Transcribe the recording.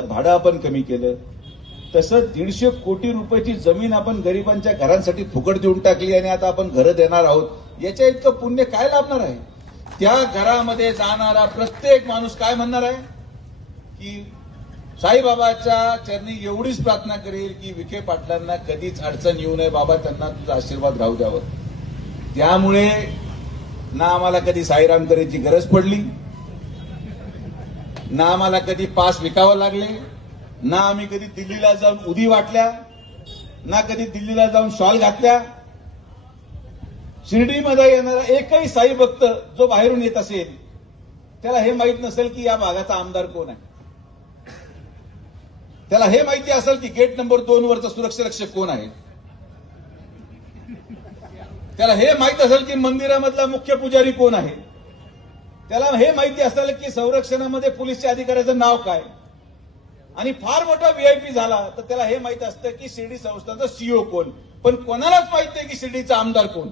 भाडं आपण कमी केलं. तसं दीडशे कोटी रुपयाची जमीन आपण गरिबांच्या घरांसाठी फुकट देऊन टाकली आणि आता आपण घरं देणार आहोत. याच्या इतकं पुण्य काय लाभणार आहे? त्या घरामध्ये जाणारा प्रत्येक माणूस काय म्हणणार आहे? की साईबाबाच्या चरणी एवढीच प्रार्थना करेल की विखे पाटलांना कधीच अडचण येऊ नये. बाबा त्यांना तुझा आशीर्वाद राहू द्यावं. त्यामुळे ना आम्हाला कधी साईराम करायची गरज पडली. ना आम्हाला कधी पास विकावं लागले ना आम्ही कधी दिल्लीला जाऊन उदी वाटल्या ना कधी दिल्लीला जाऊन शॉल घातल्या. शिर्डीमध्ये येणारा एकही साई भक्त जो बाहेरून येत असेल त्याला हे माहीत नसेल की या भागाचा आमदार कोण आहे. त्याला हे माहिती असेल की गेट नंबर दोन वरचा सुरक्षा रक्षक कोण आहे. त्याला हे माहीत असेल की मंदिरामधला मुख्य पुजारी कोण आहे. त्याला हे माहिती असायला की संरक्षणामध्ये पोलीसच्या अधिकाऱ्याचं नाव काय? आणि फार मोठा व्हीआयपी झाला तर त्याला हे माहीत असतं की शिर्डी संस्थांचा सीओ कोण? पण कोणालाच माहीत नाही की शिर्डीचा आमदार कोण?